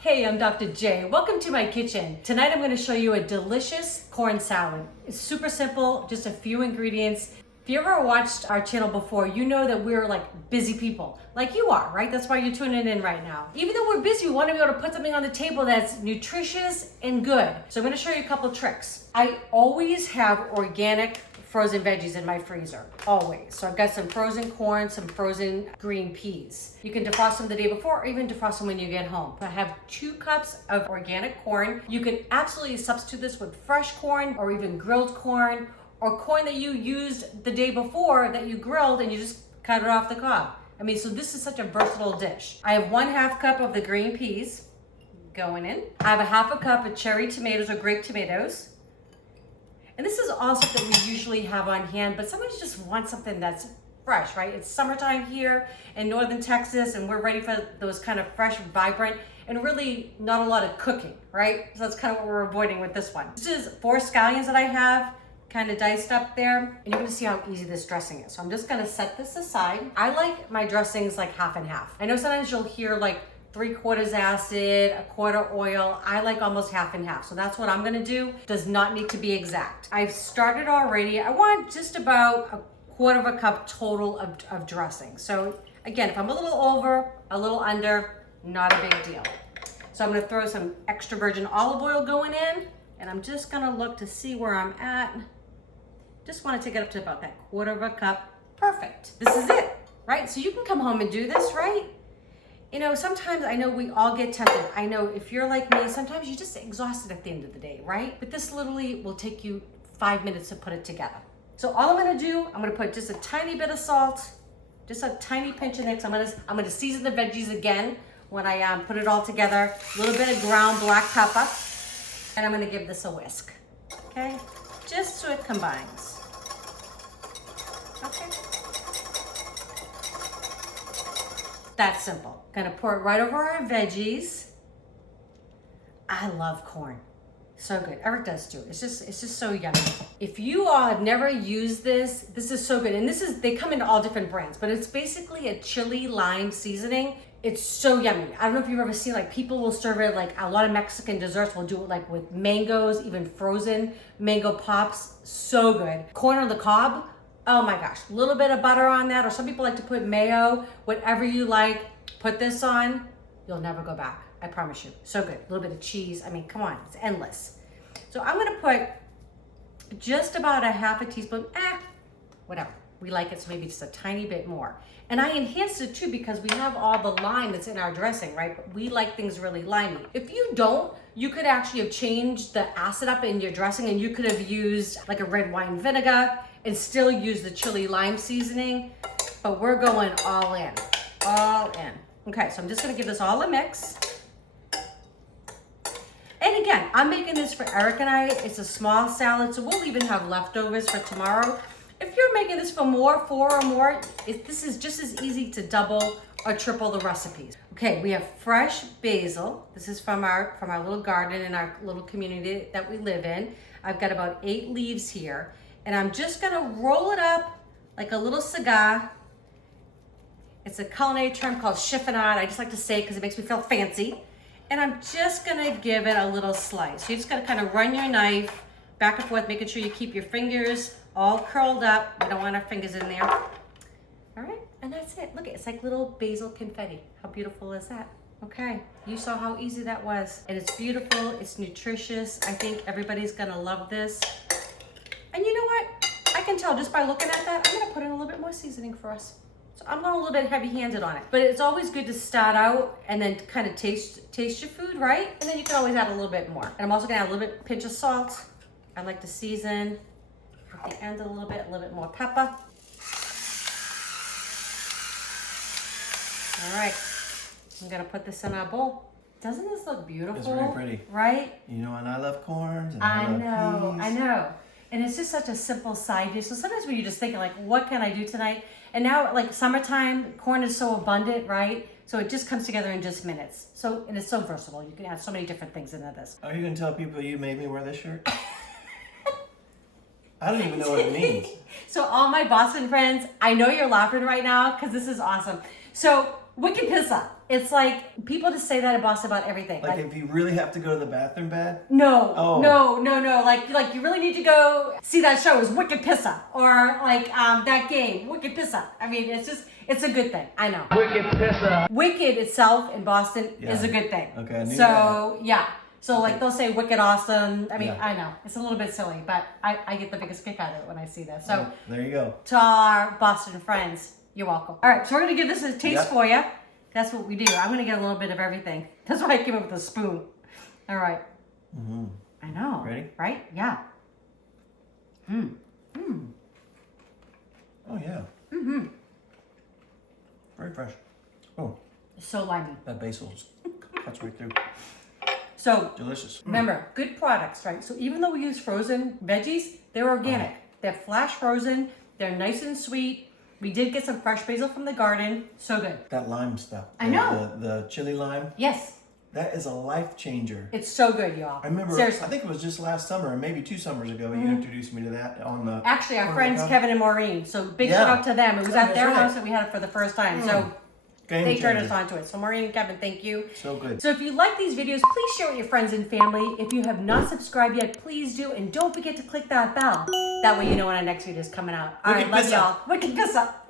Hey, I'm Dr. J. Welcome to my kitchen. Tonight I'm going to show you a delicious corn salad. It's super simple, just a few ingredients. If you ever watched our channel before, you know that we're like busy people, like you are, right? That's why you're tuning in right now. Even though we're busy, we want to be able to put something on the table that's nutritious and good. So I'm going to show you a couple tricks. I always have organic frozen veggies in my freezer, always. So I've got some frozen corn, some frozen green peas. You can defrost them the day before or even defrost them when you get home. I have 2 cups of organic corn. You can absolutely substitute this with fresh corn or even grilled corn or corn that you used the day before that you grilled and you just cut it off the cob. I mean, so this is such a versatile dish. I have 1/2 cup of the green peas going in. I have a 1/2 cup of cherry tomatoes or grape tomatoes. And this is also something we usually have on hand, but somebody just wants something that's fresh, right? It's summertime here in northern Texas, and we're ready for those kind of fresh, vibrant, and really not a lot of cooking, right? So that's kind of what we're avoiding with this one. This is 4 scallions that I have, kind of diced up there, and you're gonna see how easy this dressing is. So I'm just gonna set this aside. I like my dressings like half and half. I know sometimes you'll hear like 3/4 acid, 1/4 oil. I like almost half and half. So that's what I'm gonna do. Does not need to be exact. I've started already. I want just about 1/4 cup total of dressing. So again, if I'm a little over, a little under, not a big deal. So I'm gonna throw some extra virgin olive oil going in, and I'm just gonna look to see where I'm at. Just wanna take it up to about that 1/4 cup. Perfect. This is it, right? So you can come home and do this, right? You know, sometimes I know we all get tempted. I know if you're like me, sometimes you're just exhausted at the end of the day, right? But this literally will take you 5 minutes to put it together. So all I'm gonna do, I'm gonna put just a tiny bit of salt, just a tiny pinch of it. I'm gonna season the veggies again when I put it all together. A little bit of ground black pepper, and I'm gonna give this a whisk, okay? Just so it combines, okay? That's simple. Gonna pour it right over our veggies. I love corn. So good. Eric does too. It's just so yummy. If you all have never used this, this is so good. And they come in all different brands, but it's basically a chili lime seasoning. It's so yummy. I don't know if you've ever seen, like, people will serve it, like a lot of Mexican desserts will do it like with mangoes, even frozen mango pops. So good. Corn on the cob. Oh my gosh, a little bit of butter on that, or some people like to put mayo, whatever you like. Put this on, you'll never go back. I promise you. So good. A little bit of cheese. I mean, come on, it's endless. So I'm gonna put just about a 1/2 teaspoon, whatever. We like it, so maybe just a tiny bit more. And I enhanced it too because we have all the lime that's in our dressing, right? But we like things really limey. If you don't, you could actually have changed the acid up in your dressing, and you could have used like a red wine vinegar and still use the chili lime seasoning, but we're going all in, all in. Okay, so I'm just gonna give this all a mix. And again, I'm making this for Eric and I. It's a small salad, so we'll even have leftovers for tomorrow. If you're making this for 4 or more, this is just as easy to double or triple the recipes. Okay, we have fresh basil. This is from our little garden in our little community that we live in. I've got about 8 leaves here, and I'm just gonna roll it up like a little cigar. It's a culinary term called chiffonade. I just like to say it because it makes me feel fancy. And I'm just gonna give it a little slice. You just gotta kind of run your knife back and forth, making sure you keep your fingers all curled up. We don't want our fingers in there. All right, and that's it. Look, it's like little basil confetti. How beautiful is that? Okay, you saw how easy that was. And it's beautiful, it's nutritious. I think everybody's gonna love this. And you know what? I can tell just by looking at that, I'm gonna put in a little bit more seasoning for us. So I'm going a little bit heavy-handed on it, but it's always good to start out and then kind of taste your food, right? And then you can always add a little bit more. And I'm also gonna add a little bit, pinch of salt. I like to season at the end a little bit more pepper. All right, I'm gonna put this in our bowl. Doesn't this look beautiful? It's very pretty. Right? You know, and I love corns, and I love know, peas. I know. And it's just such a simple side dish. So sometimes when you're just thinking like, what can I do tonight? And now like summertime, corn is so abundant, right? So it just comes together in just minutes. So, and it's so versatile. You can add so many different things into this. Are you gonna tell people you made me wear this shirt? I don't even know what it means. So all my Boston friends, I know you're laughing right now because this is awesome. So wicked pizza. It's like people just say that in Boston about everything. Like if you really have to go to the bathroom bad? No, Oh. no. Like you really need to go see that show. It's Wicked Pissa, or like that game, Wicked Pissa. I mean, it's a good thing. I know. Wicked Pissa. Wicked itself in Boston Yeah. is a good thing. Okay, I knew so yeah. So like they'll say Wicked Awesome. I mean, Yeah. I know it's a little bit silly, but I get the biggest kick out of it when I see this. So there you go. to our Boston friends, you're welcome. All right, so we're gonna give this a taste for you. That's what we do. I'm gonna get a little bit of everything. That's why I came up with a spoon. All right. Mm-hmm. I know. Ready? Right? Yeah. Oh yeah. Very fresh. Oh, So limey. that basil cuts right through. So Delicious. remember, good products, right? So even though we use frozen veggies, they're organic. They're flash frozen. They're nice and sweet. We did get some fresh basil from the garden. So good. That lime stuff. I know. The chili lime. Yes. That is a life changer. It's so good, y'all. I remember, Seriously. I think it was just last summer, or maybe 2 summers ago, you introduced me to that on the... Actually, our friends podcast. Kevin and Maureen. So big Yeah. shout out to them. It was at That's their right. house that we had it for the first time. So Game they turned changer. us onto it. So Maureen and Kevin, thank you. So good. So if you like these videos, please share with your friends and family. If you have not subscribed yet, please do. And don't forget to click that bell. That way you know when our next video is coming out. All right, Wicked love piss y'all. up. Wicked piss up.